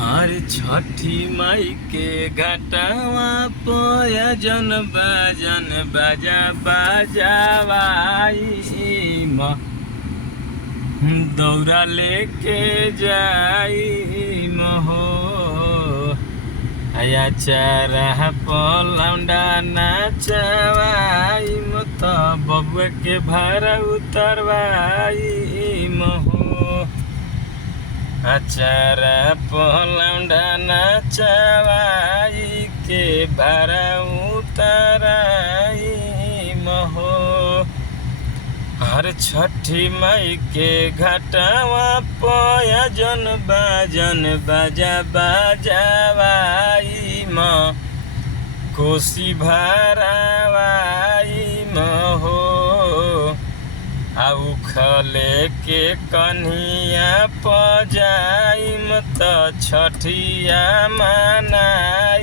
हर छठी माई के घाटवा पयजन बाजन बाजा बाजावाई दौरा लेके जाई महो आया चारा पलौंडा नाचवाई मत बबुआ के भारा उतरवाई महो अचारा पलौंडा नाचवाई के भारा उतराई महो हर छठी माई के घाटवा पयजन बाजन बाजा बाजावाई म कोसी भरावाई महो आउ खले के कन्हिया पजाइम त छठिया मनाई